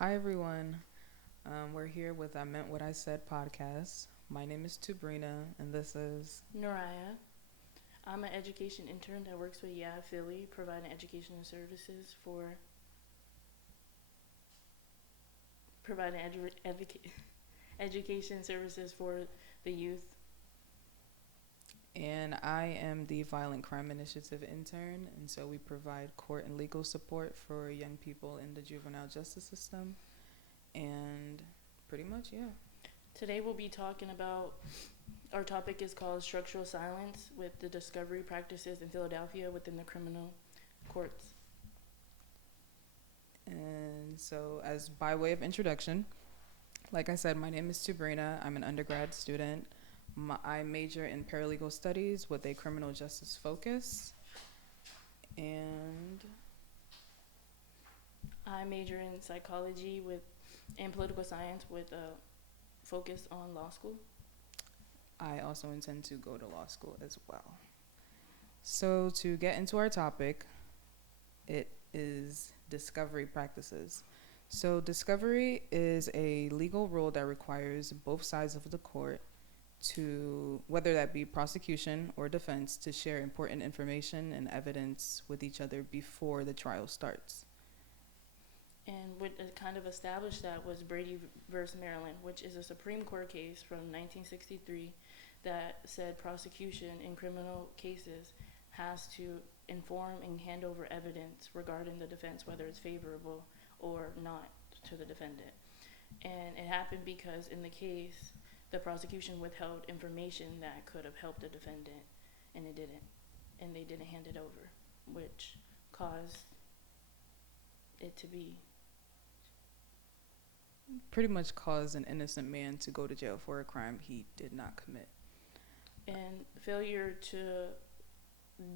Hi, everyone. We're here with I Meant What I Said podcast. My name is Tubrina, and this is. Noraya. I'm an education intern that works with Philly, providing educational services for providing education services for the youth. And I am the Violent Crime Initiative intern, and so we provide court and legal support for young people in the juvenile justice system. And pretty much, yeah. Today we'll be talking about our topic is called structural silence with the discovery practices in Philadelphia within the criminal courts. And so, as by way of introduction, like I said, my name is Tubrina. I'm an undergrad student. I major in paralegal studies with a criminal justice focus. And I major in psychology and political science with a focus on law school. I also intend to go to law school as well. So, to get into our topic, it is discovery practices. So, discovery is a legal rule that requires both sides of the court to, whether that be prosecution or defense, to share important information and evidence with each other before the trial starts. And what kind of established that was Brady versus Maryland, which is a Supreme Court case from 1963 that said prosecution in criminal cases has to inform and hand over evidence regarding the defense, whether it's favorable or not to the defendant. And it happened because in the case, the prosecution withheld information that could have helped the defendant, and it didn't. And they didn't hand it over, which caused it to be Pretty much caused an innocent man to go to jail for a crime he did not commit. and failure to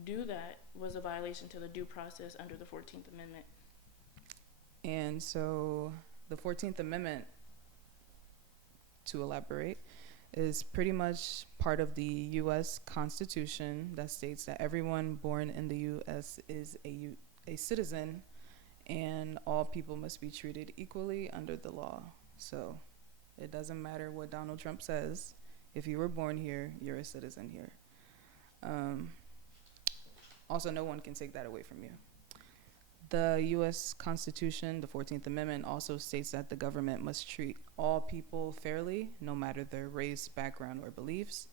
do that was a violation to the due process under the 14th Amendment. And so the 14th Amendment, to elaborate, is pretty much part of the U.S. Constitution that states that everyone born in the U.S. is a citizen and all people must be treated equally under the law. So it doesn't matter what Donald Trump says. If you were born here, you're a citizen here. Um, Also, no one can take that away from you. The U.S. Constitution, the 14th Amendment, also states that the government must treat all people fairly, no matter their race, background, or beliefs,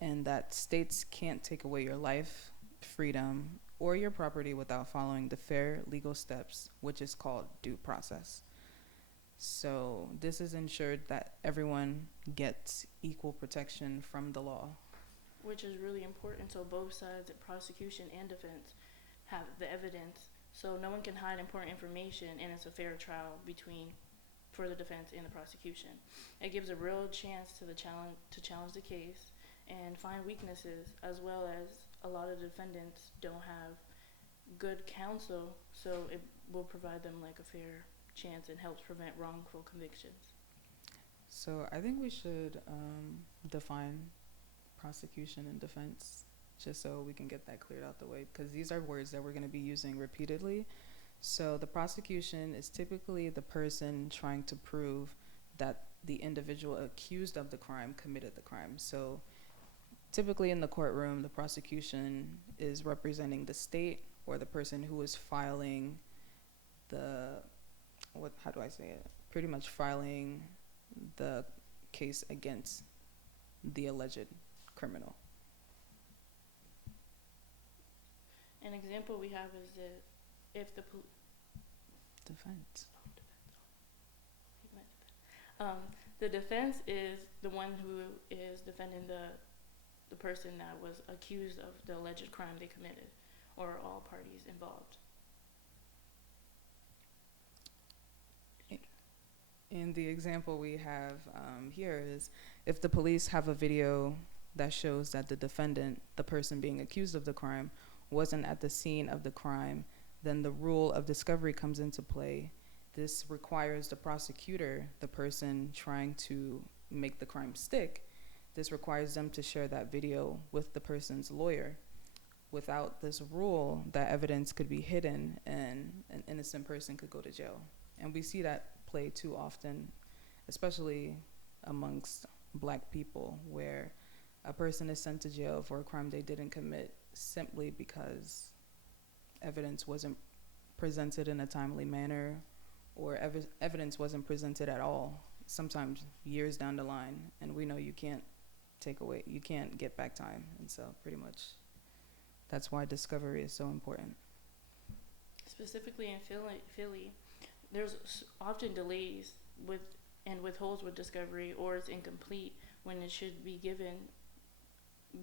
and that states can't take away your life, freedom, or your property without following the fair legal steps, which is called due process. So, this is ensured that everyone gets equal protection from the law. Which is really important so both sides, prosecution and defense, have the evidence so no one can hide important information and it's a fair trial for the defense and the prosecution. It gives a real chance to challenge the case and find weaknesses, as well as a lot of defendants don't have good counsel, so it will provide them like a fair chance and helps prevent wrongful convictions. So, I think we should define prosecution and defense just so we can get that cleared out the way, because these are words that we're going to be using repeatedly. So the prosecution is typically the person trying to prove that the individual accused of the crime committed the crime. So typically in the courtroom, the prosecution is representing the state or the person who is filing how do I say it? Pretty much filing the case against the alleged criminal. An example we have is that if Defense. the defense is the one who is defending the person that was accused of the alleged crime they committed, or all parties involved. And the example we have here is if the police have a video that shows that the defendant, the person being accused of the crime, wasn't at the scene of the crime, then the rule of discovery comes into play. This requires the prosecutor, the person trying to make the crime stick, this requires them to share that video with the person's lawyer. Without this rule, that evidence could be hidden and an innocent person could go to jail. And we see that play too often, especially amongst black people, where a person is sent to jail for a crime they didn't commit simply because evidence wasn't presented in a timely manner, or evidence wasn't presented at all, sometimes years down the line. And we know you can't get back time. And so pretty much that's why discovery is so important. Specifically in Philly, there's often delays with and withholds with discovery, or it's incomplete when it should be given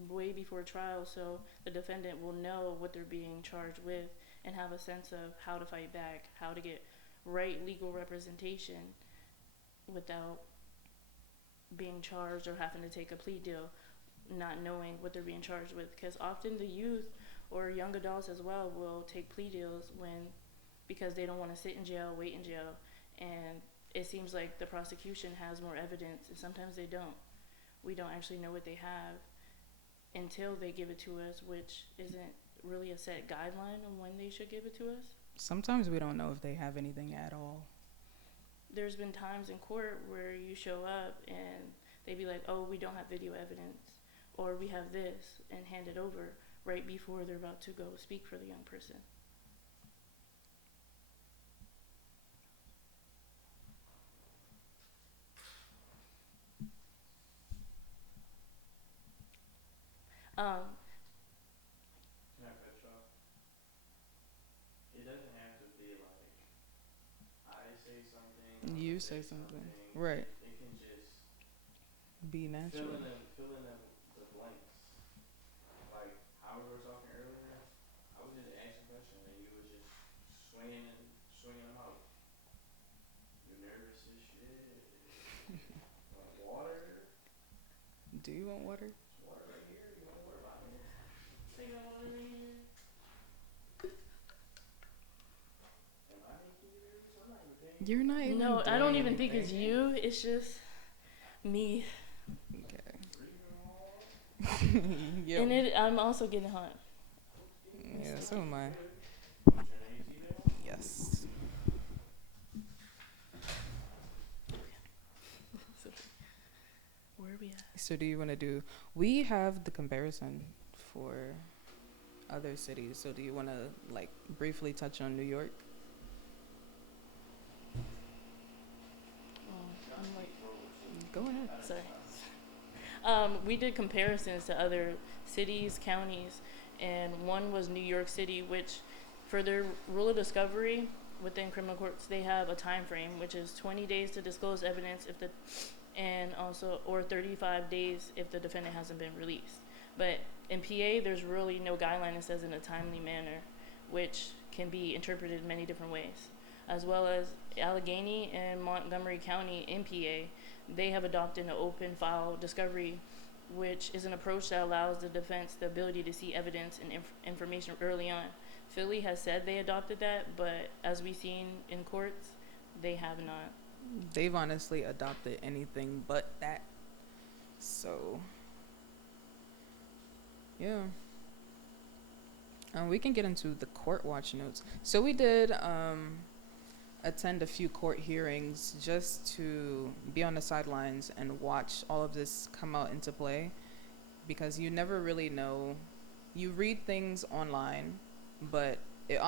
way before trial, so the defendant will know what they're being charged with and have a sense of how to fight back, how to get right legal representation without being charged or having to take a plea deal, not knowing what they're being charged with. Because often the youth or young adults as well will take plea deals because they don't want to sit in jail, wait in jail, and it seems like the prosecution has more evidence, and sometimes they don't. We don't actually know what they have until they give it to us, which isn't really a set guideline on when they should give it to us. Sometimes we don't know if they have anything at all. There's been times in court where you show up and they be like, oh, we don't have video evidence, or we have this, and hand it over right before they're about to go speak for the young person. Can I cut you off? It doesn't have to be like I say something, You say something. Right. It can just Be natural. fill in them the blanks. Like how we were talking earlier, I was just asking a question and you was just swinging them out. You're nervous as shit. Want water? Do you want water? There's water right here. You want a water bottle? They got water in here. Am I making you nervous? I'm not even paying. You're not even. No, I don't even think anything. it's you. It's just me. Okay. Yo. And I'm also getting hot. Yeah, so am I. Turn the AC down? Yes. Where are we at? So do you want to do? We have the comparison for other cities. So do you want to like briefly touch on New York? I'm like, Go ahead. sorry. We did comparisons to other cities, counties, and one was New York City, which for their rule of discovery within criminal courts, they have a time frame, which is 20 days to disclose evidence or 35 days if the defendant hasn't been released. But in PA, there's really no guideline that says in a timely manner, which can be interpreted many different ways. As well as Allegheny and Montgomery County in PA, they have adopted an open file discovery, which is an approach that allows the defense the ability to see evidence and information early on. Philly has said they adopted that, but as we've seen in courts, they have not. They've honestly adopted anything but that. So, yeah. We can get into the court watch notes. So we did attend a few court hearings just to be on the sidelines and watch all of this come out into play, because you never really know. You read things online, but it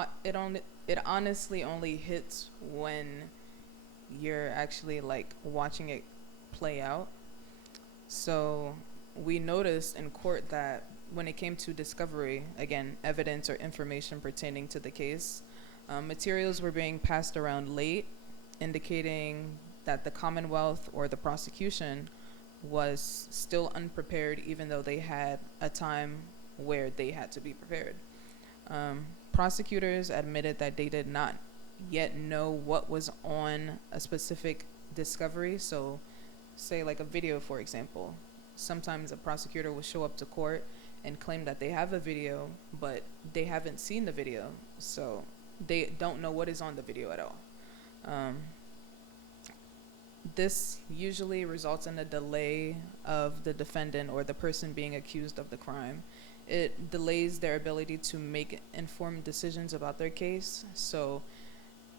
honestly only hits when you're actually like watching it play out. So we noticed in court that when it came to discovery, again, evidence or information pertaining to the case, materials were being passed around late, indicating that the Commonwealth or the prosecution was still unprepared, even though they had a time where they had to be prepared. Prosecutors admitted that they did not yet know what was on a specific discovery. So, say like a video, for example. Sometimes a prosecutor will show up to court and claim that they have a video, but they haven't seen the video. So they don't know what is on the video at all. This usually results in a delay of the defendant or the person being accused of the crime. It delays their ability to make informed decisions about their case. So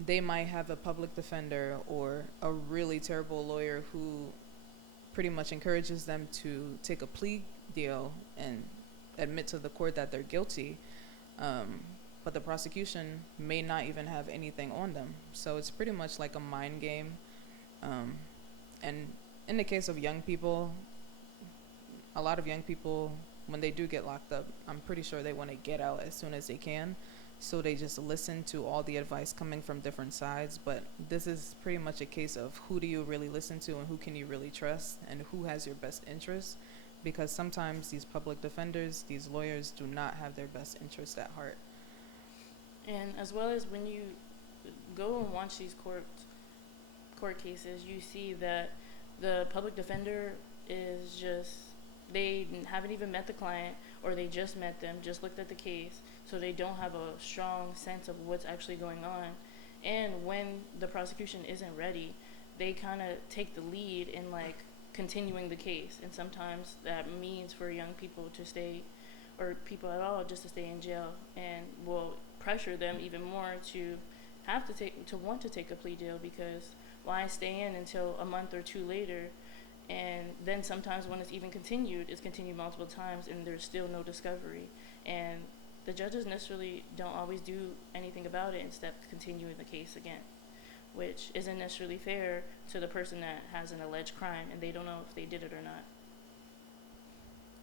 they might have a public defender or a really terrible lawyer who pretty much encourages them to take a plea deal and admit to the court that they're guilty. Um, but the prosecution may not even have anything on them. So it's pretty much like a mind game. Um, and in the case of young people, a lot of young people, when they do get locked up, I'm pretty sure they want to get out as soon as they can. So they just listen to all the advice coming from different sides. But this is pretty much a case of who do you really listen to and who can you really trust and who has your best interest. Because sometimes these public defenders, these lawyers do not have their best interest at heart. And as well as when you go and watch these court cases, you see that the public defender is just, they haven't even met the client, or they just met them, just looked at the case, so they don't have a strong sense of what's actually going on. And when the prosecution isn't ready, they kind of take the lead in like continuing the case, and sometimes that means for young people to stay, or people at all, just to stay in jail, and will pressure them even more to want to take a plea deal, because why stay in until a month or two later, and then sometimes when it's even continued, it's continued multiple times and there's still no discovery, and the judges necessarily don't always do anything about it instead of continuing the case again, which isn't necessarily fair to the person that has an alleged crime and they don't know if they did it or not.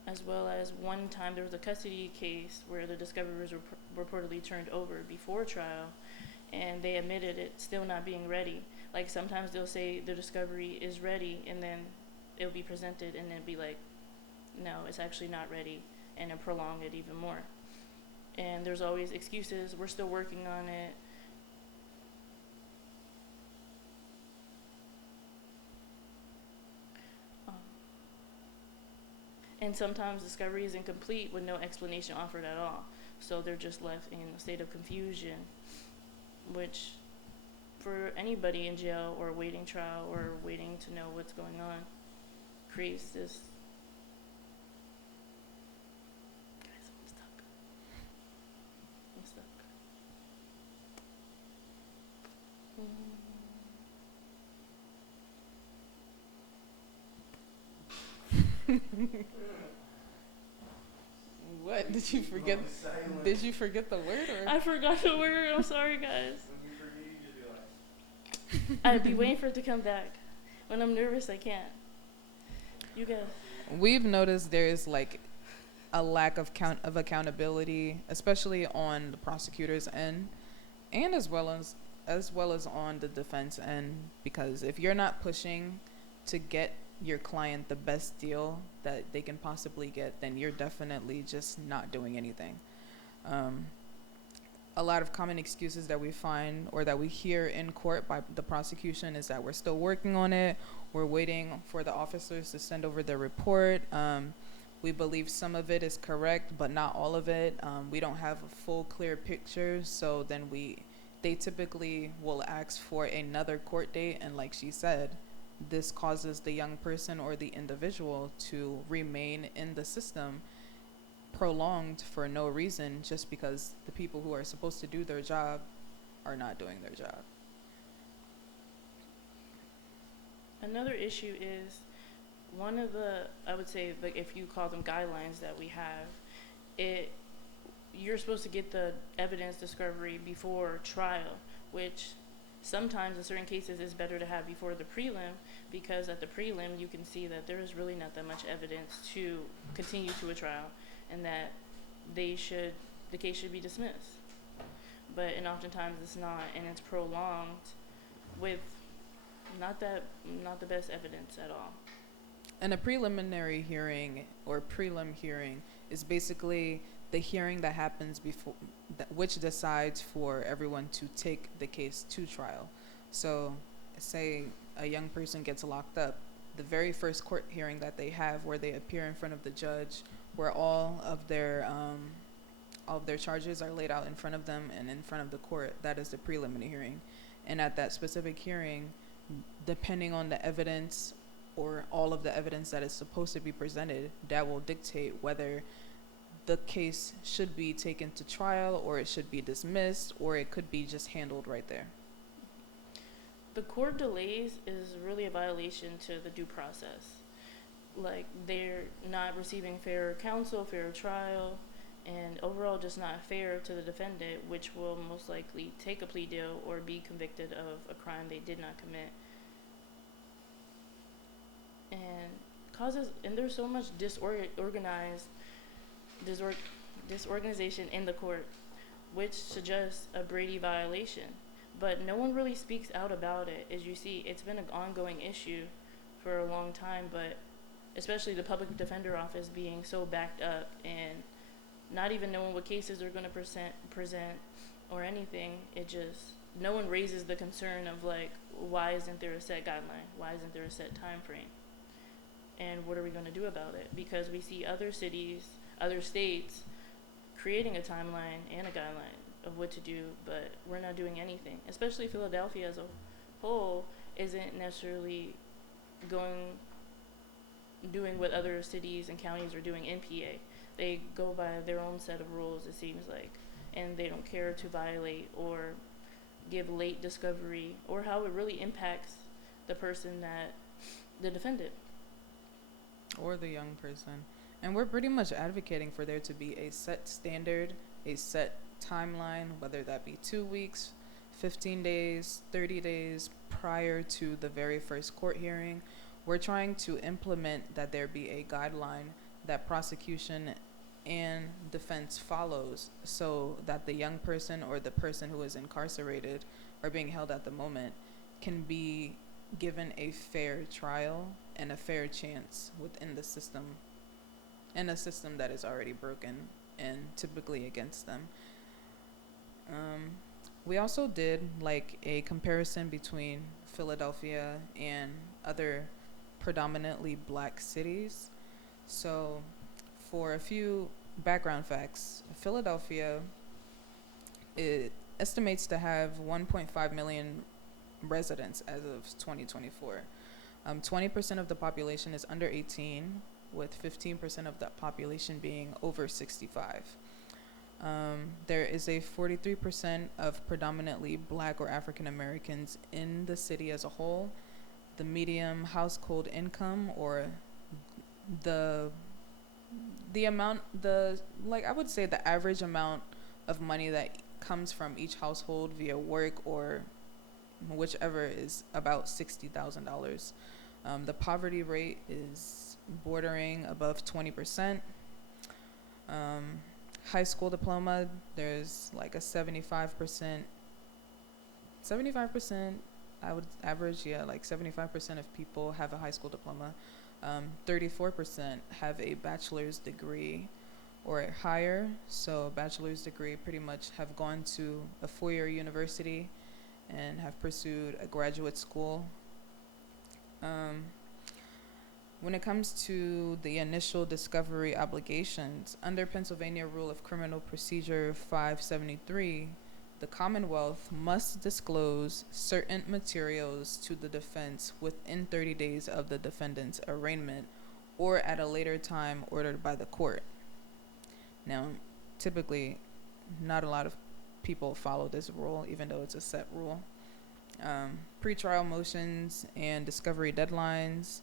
As well as one time there was a custody case where the discovery was reportedly turned over before trial, and they admitted it still not being ready. Like sometimes they'll say the discovery is ready, and then it'll be presented and then be like, no, it's actually not ready, and then prolong it even more. And there's always excuses, we're still working on it. And sometimes discovery is incomplete with no explanation offered at all. So they're just left in a state of confusion, which for anybody in jail or waiting trial or waiting to know what's going on creates this. Guys, I'm stuck. What? Did you forget? Did you forget the word? Or? I forgot the word. I'm sorry, guys. When you forget, you just be like. I'd be waiting for it to come back. When I'm nervous, I can't. You guys. We've noticed there's like a lack of accountability, especially on the prosecutor's end, and as well as on the defense end. Because if you're not pushing to get your client the best deal that they can possibly get, then you're definitely just not doing anything. A lot of common excuses that we find or that we hear in court by the prosecution is that we're still working on it. We're waiting for the officers to send over their report. We believe some of it is correct, but not all of it. We don't have a full, clear picture, so then they typically will ask for another court date, and like she said, this causes the young person or the individual to remain in the system prolonged for no reason, just because the people who are supposed to do their job are not doing their job. Another issue is one of the, I would say, like if you call them guidelines that we have, you're supposed to get the evidence discovery before trial, which sometimes in certain cases is better to have before the prelim, because at the prelim you can see that there is really not that much evidence to continue to a trial, and that the case should be dismissed. And oftentimes it's not, and it's prolonged with not the best evidence at all. And a preliminary hearing or prelim hearing is basically the hearing that happens before, which decides for everyone to take the case to trial. So say a young person gets locked up, the very first court hearing that they have, where they appear in front of the judge, where all of their charges are laid out in front of them and in front of the court, that is the preliminary hearing. And at that specific hearing, depending on the evidence or all of the evidence that is supposed to be presented, that will dictate whether the case should be taken to trial, or it should be dismissed, or it could be just handled right there. The court delays is really a violation to the due process. Like, they're not receiving fair counsel, fair trial, and overall just not fair to the defendant, which will most likely take a plea deal or be convicted of a crime they did not commit. And there's so much disorganization in the court, which suggests a Brady violation. But no one really speaks out about it. As you see, it's been an ongoing issue for a long time, but especially the public defender office being so backed up and not even knowing what cases they're going to present or anything. No one raises the concern of, like, why isn't there a set guideline? Why isn't there a set time frame? And what are we going to do about it? Because we see other cities, other states creating a timeline and a guideline of what to do, but we're not doing anything. Especially Philadelphia as a whole isn't necessarily doing what other cities and counties are doing in PA. They go by their own set of rules, it seems like, and they don't care to violate or give late discovery or how it really impacts the defendant. Or the young person. And we're pretty much advocating for there to be a set standard, a set timeline, whether that be 2 weeks, 15 days, 30 days prior to the very first court hearing. We're trying to implement that there be a guideline that prosecution and defense follows, so that the young person or the person who is incarcerated or being held at the moment can be given a fair trial and a fair chance within the system, in a system that is already broken and typically against them. We also did like a comparison between Philadelphia and other predominantly black cities. So for a few background facts, Philadelphia, it estimates to have 1.5 million residents as of 2024. 20% of the population is under 18, with 15% of that population being over 65. There is a 43% of predominantly black or African Americans in the city as a whole. The median household income, or the amount, I would say the average amount of money that comes from each household via work or whichever, is about $60,000. The poverty rate is bordering above 20%. High school diploma, there's like a 75%, I would average, like 75% of people have a high school diploma. 34% have a bachelor's degree or higher. So bachelor's degree pretty much have gone to a 4-year university and have pursued a graduate school. When it comes to the initial discovery obligations, under Pennsylvania Rule of Criminal Procedure 573, the Commonwealth must disclose certain materials to the defense within 30 days of the defendant's arraignment or at a later time ordered by the court. Now, typically, not a lot of people follow this rule, even though it's a set rule. Pretrial motions and discovery deadlines.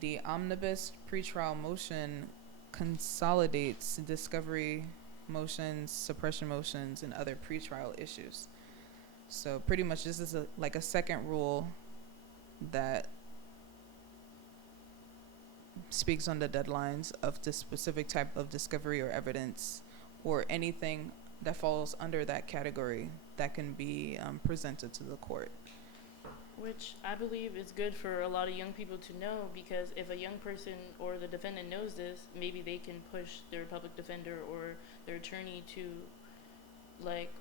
The omnibus pretrial motion consolidates discovery motions, suppression motions, and other pretrial issues. So pretty much this is like a second rule that speaks on the deadlines of the specific type of discovery or evidence or anything that falls under that category that can be presented to the court. Which I believe is good for a lot of young people to know, because if a young person or the defendant knows this, maybe they can push their public defender or their attorney to like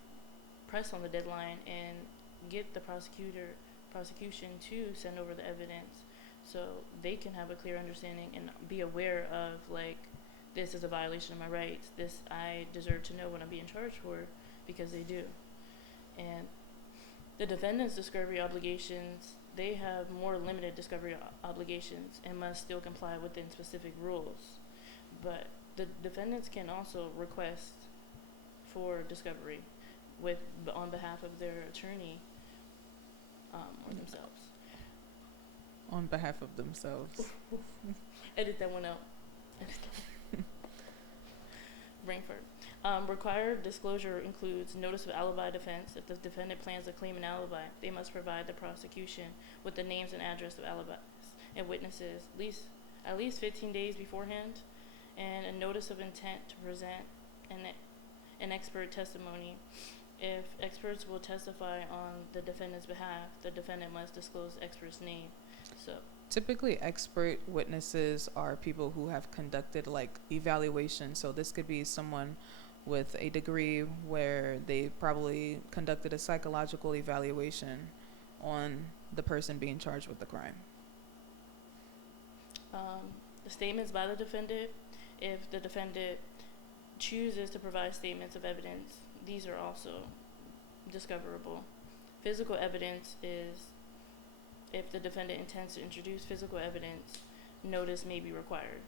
press on the deadline and get the prosecution to send over the evidence, so they can have a clear understanding and be aware of, like, this is a violation of my rights, this I deserve to know what I'm being charged for, because they do. And the defendant's discovery obligations, they have more limited discovery obligations and must still comply within specific rules. But the defendants can also request for discovery on behalf of their attorney. or themselves. On behalf of themselves. Edit that one out. Brain fart. Required disclosure includes notice of alibi defense. If the defendant plans to claim an alibi, they must provide the prosecution with the names and address of alibis and witnesses at least 15 days beforehand, and a notice of intent to present an expert testimony. If experts will testify on the defendant's behalf, the defendant must disclose the expert's name. So Typically, expert witnesses are people who have conducted like evaluation. So this could be someone with a degree where they probably conducted a psychological evaluation on the person being charged with the crime. the statements by the defendant, if the defendant chooses to provide statements of evidence, these are also discoverable. Physical evidence is if the defendant intends to introduce physical evidence, notice may be required.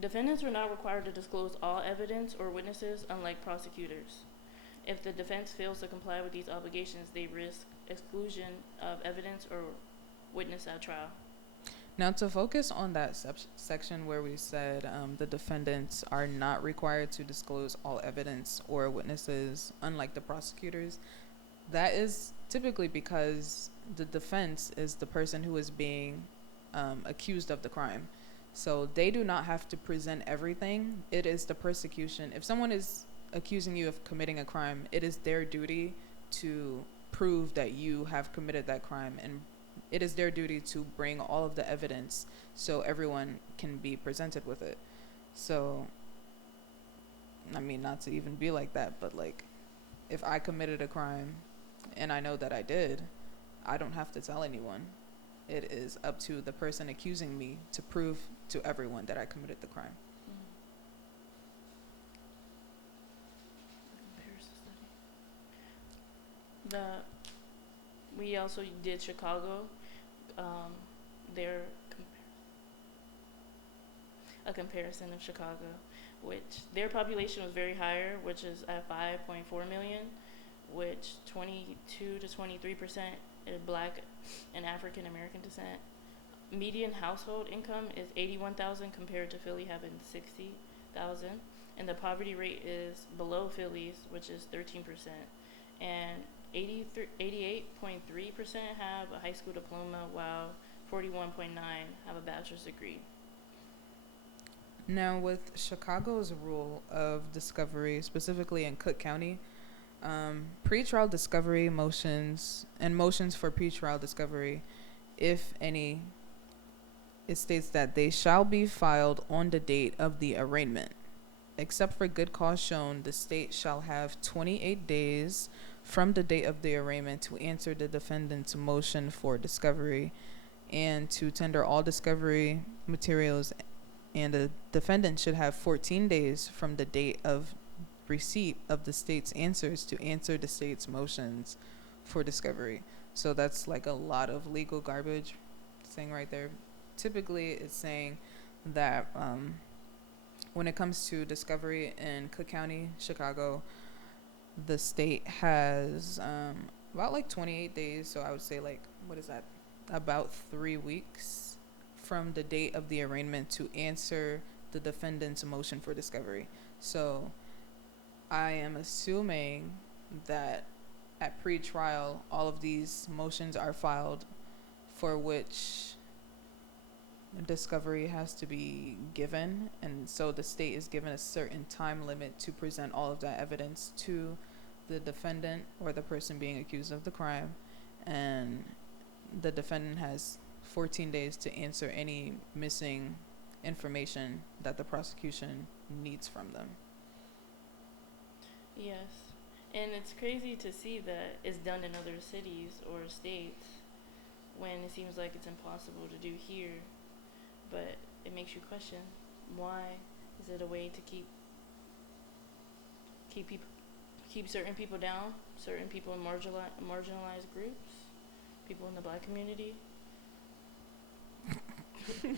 Defendants are not required to disclose all evidence or witnesses, unlike prosecutors. If the defense fails to comply with these obligations, they risk exclusion of evidence or witness at trial. Now, to focus on that section where we said the defendants are not required to disclose all evidence or witnesses, unlike the prosecutors, that is typically because the defense is the person who is being accused of the crime. So they do not have to present everything. It is the prosecution. If someone is accusing you of committing a crime, it is their duty to prove that you have committed that crime, and it is their duty to bring all of the evidence so everyone can be presented with it. So, I mean, not to even be like that, but like, if I committed a crime and I know that I did, I don't have to tell anyone. It is up to the person accusing me to prove to everyone that I committed the crime. We also did Chicago. A comparison of Chicago, which their population was very higher, which is at 5.4 million, which 22 to 23% is Black and African American descent. Median household income is 81,000 compared to Philly having 60,000, and the poverty rate is below Philly's, which is 13%, and 88.3% have a high school diploma, while 41.9% have a bachelor's degree. Now, with Chicago's rule of discovery, specifically in Cook County, pretrial discovery motions and motions for pretrial discovery, if any, it states that they shall be filed on the date of the arraignment. Except for good cause shown, the state shall have 28 days from the date of the arraignment to answer the defendant's motion for discovery and to tender all discovery materials, and the defendant should have 14 days from the date of receipt of the state's answers to answer the state's motions for discovery. So that's like a lot of legal garbage saying right there. Typically, it's saying that when it comes to discovery in Cook County, Chicago, the state has about like 28 days. So I would say like, what is that? About 3 weeks from the date of the arraignment to answer the defendant's motion for discovery. So I am assuming that at pretrial, all of these motions are filed for which discovery has to be given, and so the state is given a certain time limit to present all of that evidence to the defendant or the person being accused of the crime, and the defendant has 14 days to answer any missing information that the prosecution needs from them. Yes, and it's crazy to see that it's done in other cities or states when it seems like it's impossible to do here. But it makes you question, why is it a way to keep certain people down, certain people in marginalized groups, people in the Black community? Okay.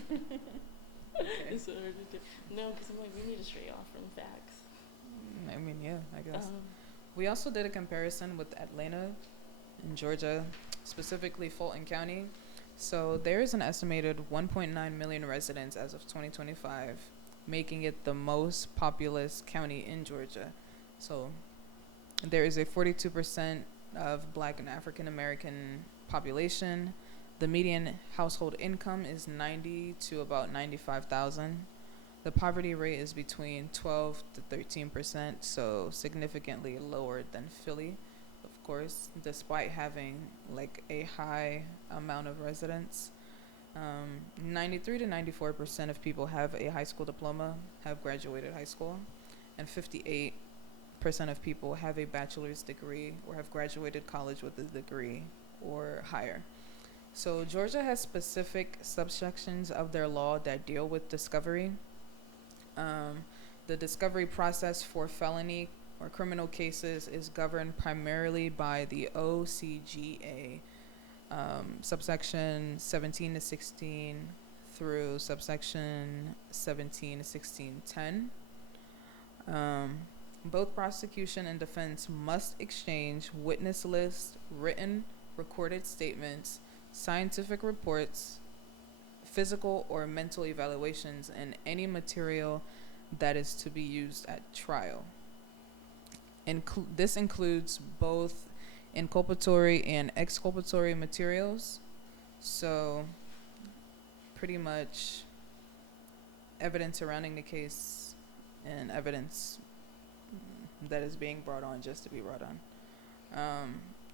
It's so hard to do. No, because I'm like, we need to stray off from facts. I mean, yeah, I guess. We also did a comparison with Atlanta in Georgia, specifically Fulton County. So there is an estimated 1.9 million residents as of 2025, making it the most populous county in Georgia. So there is a 42% of Black and African American population. The median household income is 90 to about 95,000. The poverty rate is between 12 to 13%, so significantly lower than Philly, of course, despite having like a high amount of residents. 93 to 94% of people have a high school diploma, have graduated high school, and 58% of people have a bachelor's degree or have graduated college with a degree or higher. So Georgia has specific subsections of their law that deal with discovery. Um, the discovery process for felony or criminal cases is governed primarily by the OCGA, subsection 17 to 16 through subsection 17 to 1610. Both prosecution and defense must exchange witness lists, written, recorded statements, scientific reports, physical or mental evaluations, and any material that is to be used at trial. This includes both inculpatory and exculpatory materials. So, pretty much evidence surrounding the case and evidence that is being brought on just to be brought on.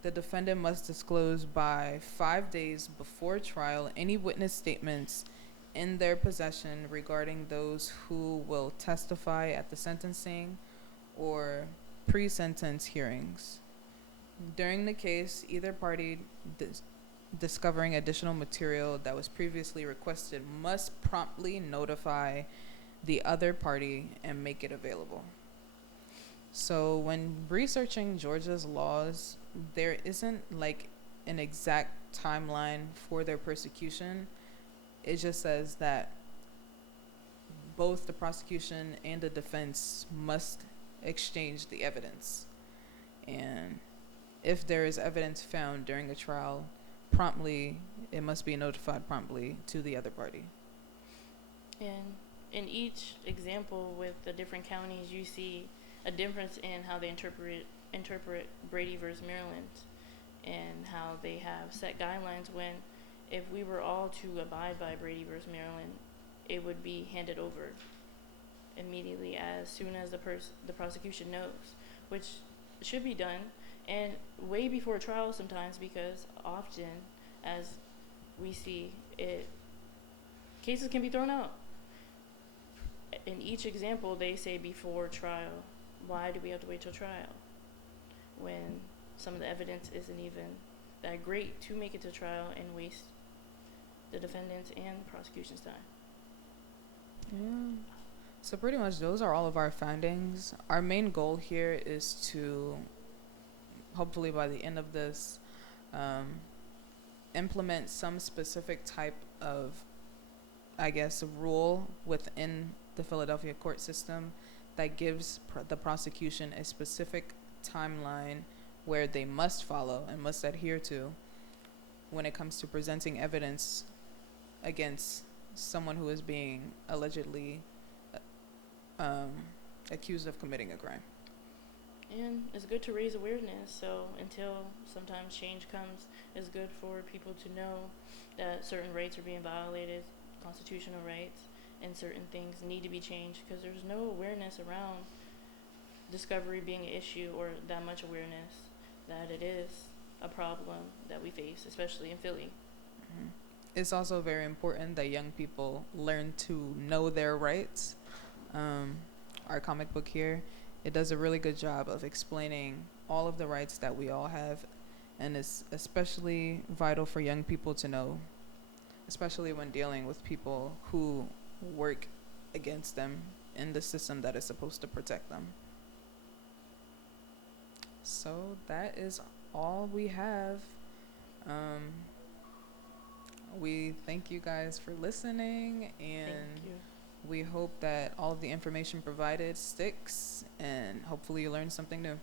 The defendant must disclose by 5 days before trial any witness statements in their possession regarding those who will testify at the sentencing or pre-sentence hearings. During the case, either party discovering additional material that was previously requested must promptly notify the other party and make it available. So when researching Georgia's laws, there isn't like an exact timeline for their persecution. It just says that both the prosecution and the defense must exchange the evidence. And if there is evidence found during a trial, promptly, it must be notified promptly to the other party. And in each example with the different counties, you see a difference in how they interpret Brady versus Maryland, and how they have set guidelines when, if we were all to abide by Brady versus Maryland, it would be handed over immediately as soon as the prosecution knows, which should be done, and way before trial sometimes, because often, as we see it, cases can be thrown out. In each example, they say before trial. Why do we have to wait till trial when some of the evidence isn't even that great to make it to trial and waste the defendant's and prosecution's time? Yeah. So pretty much those are all of our findings. Our main goal here is to, hopefully by the end of this, implement some specific type of, I guess, rule within the Philadelphia court system that gives the prosecution a specific timeline where they must follow and must adhere to when it comes to presenting evidence against someone who is being allegedly accused of committing a crime. And it's good to raise awareness, so until sometimes change comes, it's good for people to know that certain rights are being violated, constitutional rights, and certain things need to be changed, because there's no awareness around discovery being an issue, or that much awareness that it is a problem that we face, especially in Philly. Mm-hmm. It's also very important that young people learn to know their rights. Our comic book here, it does a really good job of explaining all of the rights that we all have, and it's especially vital for young people to know, especially when dealing with people who work against them in the system that is supposed to protect them. So that is all we have. We thank you guys for listening, and Thank you. we hope that all of the information provided sticks, and hopefully you learned something new.